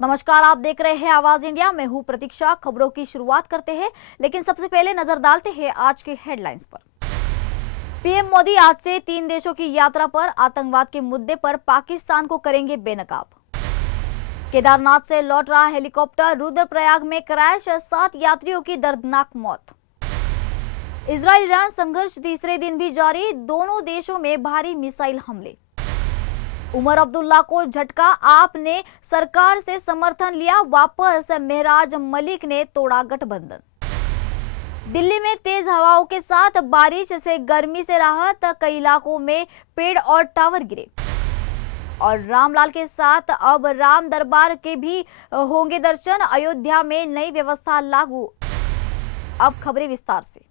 नमस्कार, आप देख रहे हैं आवाज इंडिया। मैं हूं प्रतीक्षा। खबरों की शुरुआत करते हैं, लेकिन सबसे पहले नजर डालते हैं आज के हेडलाइंस पर। पीएम मोदी आज से 3 देशों की यात्रा पर। आतंकवाद के मुद्दे पर पाकिस्तान को करेंगे बेनकाब। केदारनाथ से लौट रहा हेलीकॉप्टर रुद्रप्रयाग में क्रैश, 7 यात्रियों की दर्दनाक मौत। इजरायल ईरान संघर्ष तीसरे दिन भी जारी, दोनों देशों में भारी मिसाइल हमले। उमर अब्दुल्ला को झटका, आपने सरकार से समर्थन लिया वापस, महराज मलिक ने तोड़ा गठबंधन। दिल्ली में तेज हवाओं के साथ बारिश से गर्मी से राहत, कई इलाकों में पेड़ और टावर गिरे। और रामलाल के साथ अब राम दरबार के भी होंगे दर्शन, अयोध्या में नई व्यवस्था लागू। अब खबरें विस्तार से।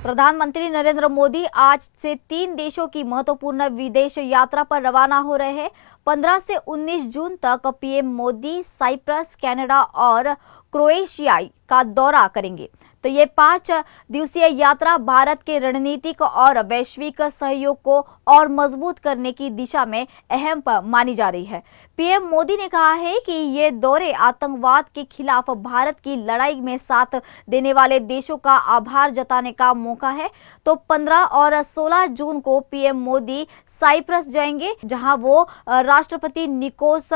प्रधानमंत्री नरेंद्र मोदी आज से 3 देशों की महत्वपूर्ण विदेश यात्रा पर रवाना हो रहे हैं। 15 से 19 जून तक पीएम मोदी साइप्रस, कनाडा और क्रोएशिया का दौरा करेंगे। तो ये 5 दिवसीय यात्रा भारत के रणनीतिक और वैश्विक सहयोग को और मजबूत करने की दिशा में अहम मानी जा रही है। पीएम मोदी ने कहा है कि ये दौरे आतंकवाद के खिलाफ भारत की लड़ाई में साथ देने वाले देशों का आभार जताने का मौका है। तो 15 और 16 जून को पीएम मोदी साइप्रस जाएंगे, जहां वो राष्ट्रपति निकोस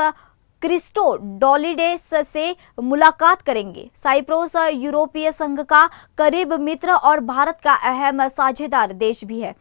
क्रिस्टोडोलिडेस से मुलाकात करेंगे। साइप्रस यूरोपीय संघ का करीब मित्र और भारत का अहम साझेदार देश भी है।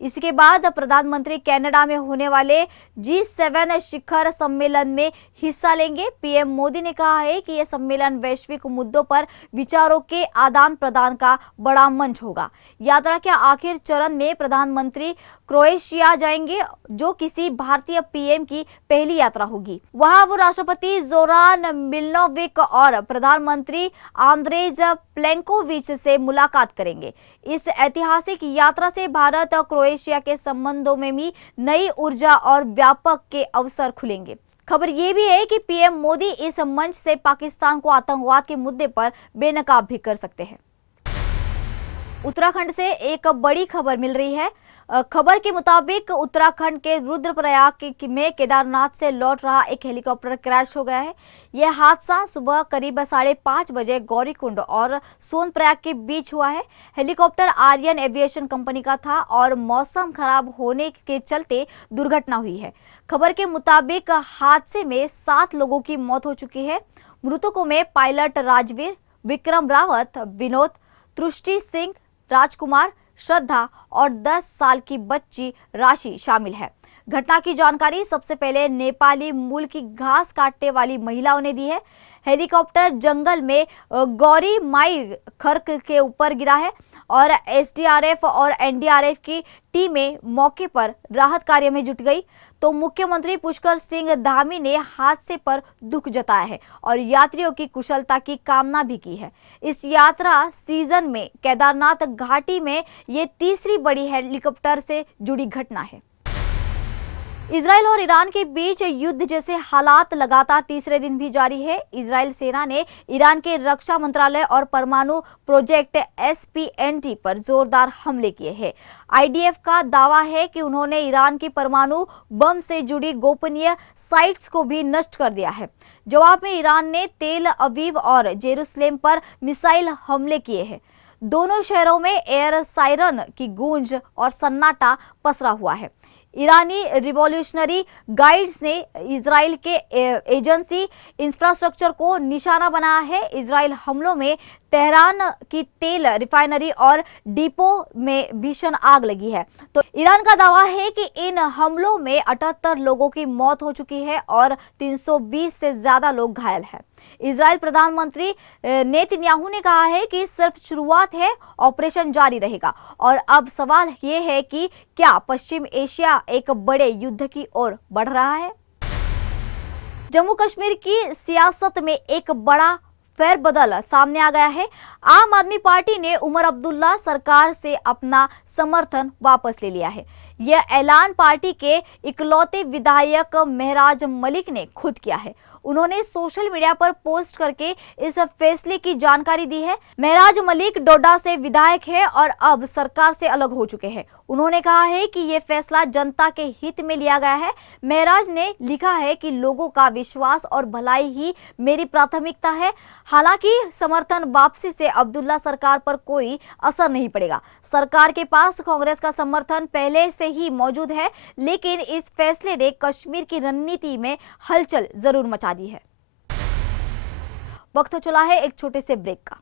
इसके बाद प्रधानमंत्री कनाडा में होने वाले G7 शिखर सम्मेलन में हिस्सा लेंगे। पीएम मोदी ने कहा है कि यह सम्मेलन वैश्विक मुद्दों पर विचारों के आदान प्रदान का बड़ा मंच होगा। यात्रा के आखिर चरण में प्रधानमंत्री क्रोएशिया जाएंगे, जो किसी भारतीय पीएम की पहली यात्रा होगी। वहां वो राष्ट्रपति जोरान मिलनोविक और प्रधानमंत्री आंद्रेज प्लेंकोविच से मुलाकात करेंगे। इस ऐतिहासिक यात्रा से भारत और क्रोएशिया के संबंधों में भी नई ऊर्जा और व्यापक के अवसर खुलेंगे। खबर ये भी है कि पीएम मोदी इस मंच से पाकिस्तान को आतंकवाद के मुद्दे पर बेनकाब भी कर सकते हैं। उत्तराखंड से एक बड़ी खबर मिल रही है। खबर के मुताबिक उत्तराखंड के रुद्रप्रयाग में केदारनाथ से लौट रहा एक हेलीकॉप्टर क्रैश हो गया है। यह हादसा सुबह करीब 5:30 बजे गौरीकुंड और सोनप्रयाग के बीच हुआ है। हेलीकॉप्टर आर्यन एविएशन कंपनी का था और मौसम खराब होने के चलते दुर्घटना हुई है। खबर के मुताबिक हादसे में 7 लोगों की मौत हो चुकी है। मृतकों में पायलट राजवीर, विक्रम रावत, विनोद, तुष्टि सिंह, राजकुमार, श्रद्धा और 10 साल की बच्ची राशि शामिल है। घटना की जानकारी सबसे पहले नेपाली मूल की घास काटने वाली महिलाओं ने दी है। हेलीकॉप्टर जंगल में गौरी माई खर्क के ऊपर गिरा है और एसडीआरएफ और एनडीआरएफ की टीमें मौके पर राहत कार्य में जुट गई। तो मुख्यमंत्री पुष्कर सिंह धामी ने हादसे पर दुख जताया है और यात्रियों की कुशलता की कामना भी की है। इस यात्रा सीजन में केदारनाथ घाटी में ये तीसरी बड़ी हेलीकॉप्टर से जुड़ी घटना है। इजरायल और ईरान के बीच युद्ध जैसे हालात लगातार तीसरे दिन भी जारी है। इजरायल सेना ने ईरान के रक्षा मंत्रालय और परमाणु प्रोजेक्ट SPNT पर जोरदार हमले किए हैं। IDF का दावा है कि उन्होंने ईरान की परमाणु बम से जुड़ी गोपनीय साइट्स को भी नष्ट कर दिया है। जवाब में ईरान ने तेल अवीव और जेरूसलेम पर मिसाइल हमले किए हैं। दोनों शहरों में एयर सायरन की गूंज और सन्नाटा पसरा हुआ है। ईरानी रिवॉल्यूशनरी गाइड्स ने इजराइल के एजेंसी इंफ्रास्ट्रक्चर को निशाना बनाया है। इजराइल हमलों में तेहरान की तेल रिफाइनरी और डिपो में भीषण आग लगी है। तो ईरान का दावा है कि इन हमलों में 78 लोगों की मौत हो चुकी है और 320 से ज्यादा लोग घायल हैं। इजराइल प्रधानमंत्री नेतन्याहू ने कहा है कि सिर्फ शुरुआत है, ऑपरेशन जारी रहेगा। और अब सवाल ये है कि क्या पश्चिम एशिया एक बड़े युद्ध की ओर बढ़ रहा है? जम्मू कश्मीर की सियासत में एक बड़ा फेरबदल सामने आ गया है। आम आदमी पार्टी ने उमर अब्दुल्ला सरकार से अपना समर्थन वापस ले लिया है। यह ऐलान पार्टी के इकलौते विधायक महराज मलिक ने खुद किया है। उन्होंने सोशल मीडिया पर पोस्ट करके इस फैसले की जानकारी दी है। महराज मलिक डोडा से विधायक है और अब सरकार से अलग हो चुके हैं। उन्होंने कहा है कि ये फैसला जनता के हित में लिया गया है। महराज ने लिखा है कि लोगों का विश्वास और भलाई ही मेरी प्राथमिकता है। हालांकि समर्थन वापसी से अब्दुल्ला सरकार पर कोई असर नहीं पड़ेगा। सरकार के पास कांग्रेस का समर्थन पहले से ही मौजूद है, लेकिन इस फैसले ने कश्मीर की रणनीति में हलचल जरूर मचा दी है। वक्त हो चला है एक छोटे से ब्रेक का।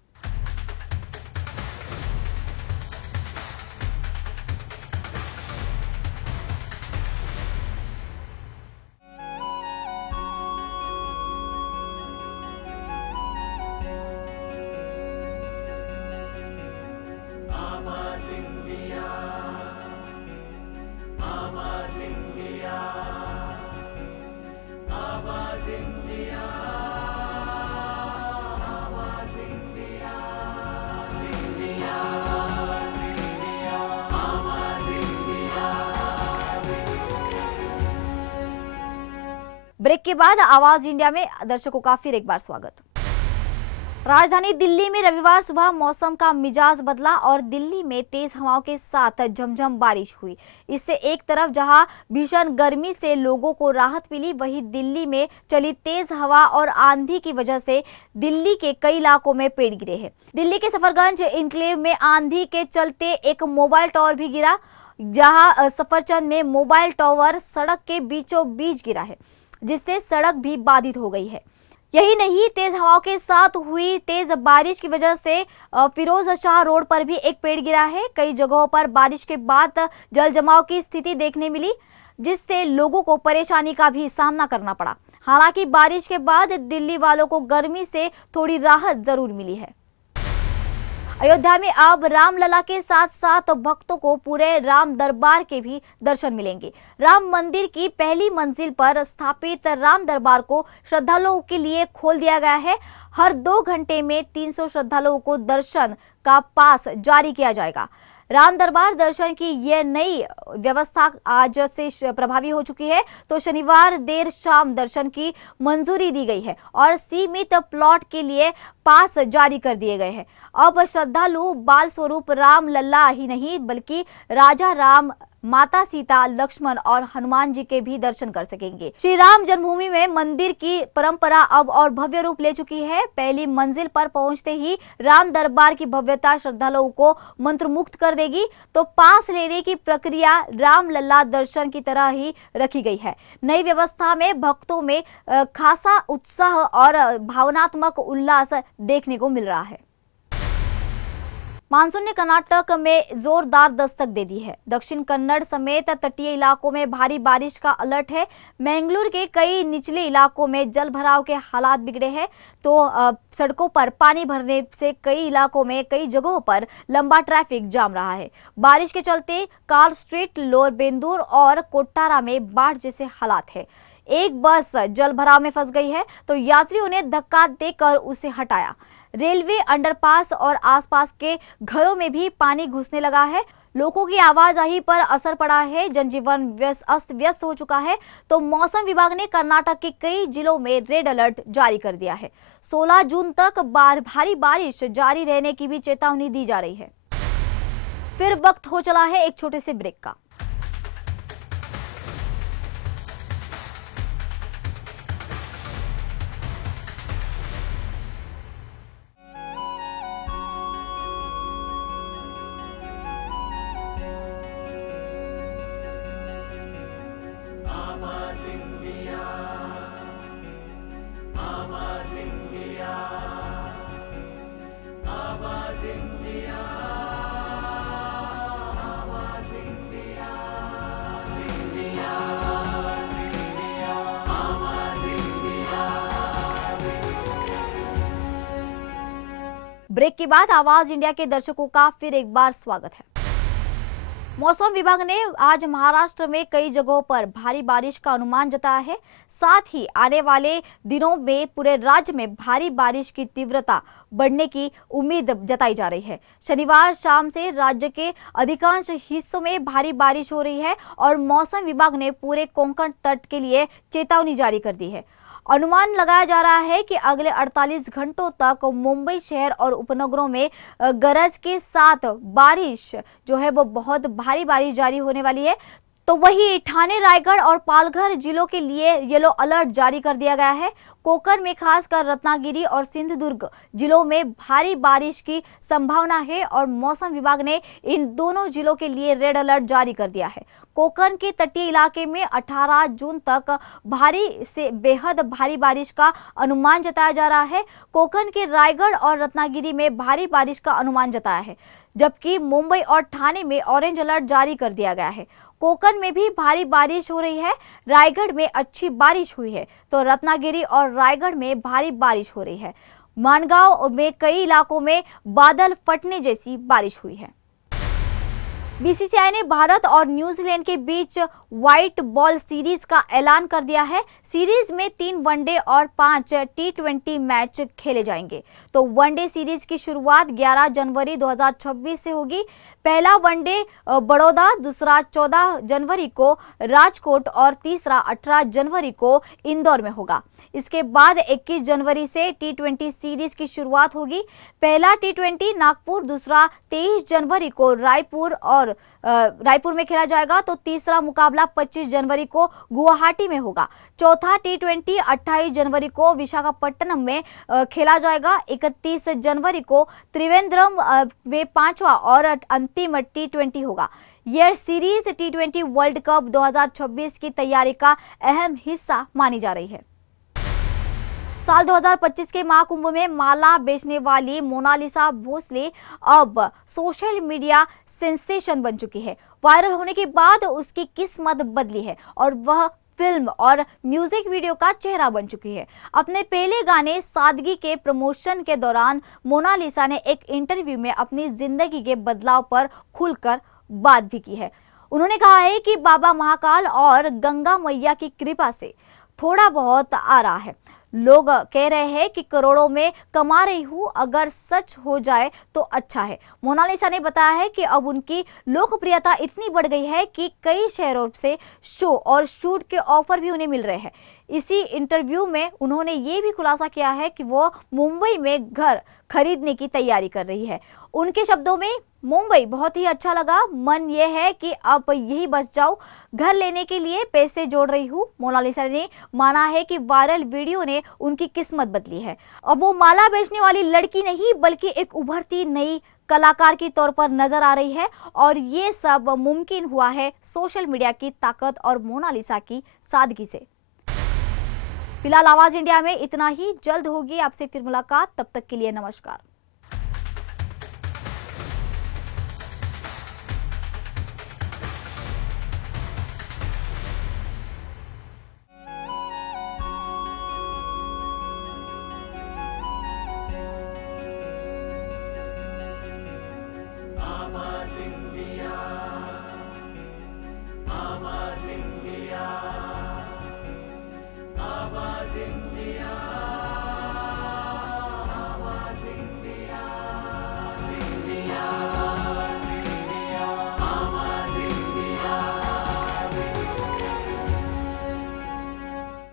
ब्रेक के बाद आवाज इंडिया में दर्शकों का फिर एक बार स्वागत। राजधानी दिल्ली में रविवार सुबह मौसम का मिजाज बदला और दिल्ली में तेज हवाओं के साथ झमझम बारिश हुई। इससे एक तरफ जहां भीषण गर्मी से लोगों को राहत मिली, वहीं दिल्ली में चली तेज हवा और आंधी की वजह से दिल्ली के कई इलाकों में पेड़ गिरे हैं। दिल्ली के सफरगंज इनक्लेव में आंधी के चलते एक मोबाइल टावर भी गिरा, जहां सफरचंद में मोबाइल टावर सड़क के बीचों बीच गिरा है, जिससे सड़क भी बाधित हो गई है। यही नहीं, तेज हवाओं के साथ हुई तेज बारिश की वजह से फिरोज शाह रोड पर भी एक पेड़ गिरा है। कई जगहों पर बारिश के बाद जल जमाव की स्थिति देखने मिली, जिससे लोगों को परेशानी का भी सामना करना पड़ा। हालांकि बारिश के बाद दिल्ली वालों को गर्मी से थोड़ी राहत जरूर मिली है। अयोध्या में अब रामलला के साथ साथ भक्तों को पूरे राम दरबार के भी दर्शन मिलेंगे। राम मंदिर की पहली मंजिल पर स्थापित राम दरबार को श्रद्धालुओं के लिए खोल दिया गया है। हर 2 घंटे में 300 श्रद्धालुओं को दर्शन का पास जारी किया जाएगा। राम दरबार दर्शन की यह नई व्यवस्था आज से प्रभावी हो चुकी है, तो शनिवार देर शाम दर्शन की मंजूरी दी गई है और सीमित प्लॉट के लिए पास जारी कर दिए गए हैं। अब श्रद्धालु बाल स्वरूप राम लल्ला ही नहीं, बल्कि राजा राम, माता सीता, लक्ष्मण और हनुमान जी के भी दर्शन कर सकेंगे। श्री राम जन्मभूमि में मंदिर की परंपरा अब और भव्य रूप ले चुकी है। पहली मंजिल पर पहुंचते ही राम दरबार की भव्यता श्रद्धालुओं को मंत्रमुग्ध कर देगी, तो पास लेने की प्रक्रिया राम लल्ला दर्शन की तरह ही रखी गई है। नई व्यवस्था में भक्तों में खासा उत्साह और भावनात्मक उल्लास देखने को मिल रहा है। मानसून ने कर्नाटक में जोरदार दस्तक दे दी है। दक्षिण कन्नड़ समेत तटीय इलाकों में भारी बारिश का अलर्ट है। मैंगलोर के कई निचले इलाकों में जल भराव के हालात बिगड़े हैं, तो सड़कों पर पानी भरने से कई इलाकों में कई जगहों पर लंबा ट्रैफिक जाम रहा है। बारिश के चलते कार्ल स्ट्रीट, लोअर बेंदूर और कोट्टारा में बाढ़ जैसे हालात है। एक बस जल भराव में फंस गई है, तो यात्रियों ने धक्का देकर उसे हटाया। रेलवे अंडरपास और आसपास के घरों में भी पानी घुसने लगा है। लोगों की आवाजाही पर असर पड़ा है। जनजीवन अस्त व्यस्त हो चुका है। तो मौसम विभाग ने कर्नाटक के कई जिलों में रेड अलर्ट जारी कर दिया है। 16 जून तक भारी बारिश जारी रहने की भी चेतावनी दी जा रही है। फिर वक्त हो चला है एक छोटे से ब्रेक का। ब्रेक के बाद आवाज इंडिया के दर्शकों का फिर एक बार स्वागत है। मौसम विभाग ने आज महाराष्ट्र में कई जगहों पर भारी बारिश का अनुमान जताया है। साथ ही आने वाले दिनों में पूरे राज्य में भारी बारिश की तीव्रता बढ़ने की उम्मीद जताई जा रही है। शनिवार शाम से राज्य के अधिकांश हिस्सों में भारी बारिश हो रही है और मौसम विभाग ने पूरे कोंकण तट के लिए चेतावनी जारी कर दी है। अनुमान लगाया जा रहा है कि अगले 48 घंटों तक मुंबई शहर और उपनगरों में गरज के साथ बारिश जो है वो बहुत भारी बारिश जारी होने वाली है। तो वही ठाणे, रायगढ़ और पालघर जिलों के लिए येलो अलर्ट जारी कर दिया गया है। कोकण में खासकर रत्नागिरी और सिंधुदुर्ग जिलों में भारी बारिश की संभावना है और मौसम विभाग ने इन दोनों जिलों के लिए रेड अलर्ट जारी कर दिया है। कोकण के तटीय इलाके में 18 जून तक भारी से बेहद भारी बारिश का अनुमान जताया जा रहा है। कोकण के रायगढ़ और रत्नागिरी में भारी बारिश का अनुमान जताया है, जबकि मुंबई और ठाणे में ऑरेंज अलर्ट जारी कर दिया गया है। कोकण में भी भारी बारिश हो रही है, रायगढ़ में अच्छी बारिश हुई है, तो रत्नागिरी और रायगढ़ में भारी बारिश हो रही है। मानगांव में कई इलाकों में बादल फटने जैसी बारिश हुई है। बीसीसीआई ने भारत और न्यूजीलैंड के बीच व्हाइट बॉल सीरीज का ऐलान कर दिया है। सीरीज में 3 वनडे और 5 टी20 मैच खेले जाएंगे। तो वनडे सीरीज की शुरुआत 11 जनवरी 2026 से होगी। पहला वनडे बड़ौदा, दूसरा 14 जनवरी को राजकोट और तीसरा 18 जनवरी को इंदौर में होगा। इसके बाद 21 जनवरी से टी20 सीरीज की शुरुआत होगी। पहला टी20 नागपुर, दूसरा 23 जनवरी को रायपुर में खेला जाएगा, तो तीसरा मुकाबला 25 जनवरी को गुवाहाटी में होगा। चौथा टी20 28 जनवरी को विशाखापट्टनम में खेला जाएगा। 31 जनवरी को त्रिवेंद्रम में पांचवा और अंतिम टी20 होगा। यह सीरीज टी20 वर्ल्ड कप 2026 की तैयारी का अहम हिस्सा मानी जा रही है। साल 2025 के महाकुंभ में माला बेचने वाली मोनालिसा भोसले अब सोशल मीडिया सेंसेशन बन चुकी है। वायरल होने के बाद उसकी किस्मत बदली है और वह फिल्म और म्यूजिक वीडियो का चेहरा बन चुकी है। अपने पहले गाने सादगी के प्रमोशन के दौरान मोनालिसा ने एक इंटरव्यू में अपनी जिंदगी के बदलाव पर खुलकर बात भी की है। उन्होंने कहा है कि बाबा महाकाल और गंगा मैया की कृपा से थोड़ा बहुत आ रहा है। लोग कह रहे हैं कि करोड़ों में कमा रही हूँ, अगर सच हो जाए तो अच्छा है। मोनालिसा ने बताया है कि अब उनकी लोकप्रियता इतनी बढ़ गई है कि कई शहरों से शो और शूट के ऑफर भी उन्हें मिल रहे हैं। इसी इंटरव्यू में उन्होंने ये भी खुलासा किया है कि वो मुंबई में घर खरीदने की तैयारी कर रही है। उनके शब्दों में, मुंबई बहुत ही अच्छा लगा, मन ये है कि अब यही बस जाऊं, घर लेने के लिए पैसे जोड़ रही हूँ। मोनालिसा ने माना है कि वायरल वीडियो ने उनकी किस्मत बदली है। अब वो माला बेचने वाली लड़की नहीं बल्कि एक उभरती नई कलाकार के तौर पर नजर आ रही है और ये सब मुमकिन हुआ है सोशल मीडिया की ताकत और मोनालिसा की सादगी से। फिलहाल आवाज इंडिया में इतना ही। जल्द होगी आपसे फिर मुलाकात, तब तक के लिए नमस्कार। आवाज इंडिया।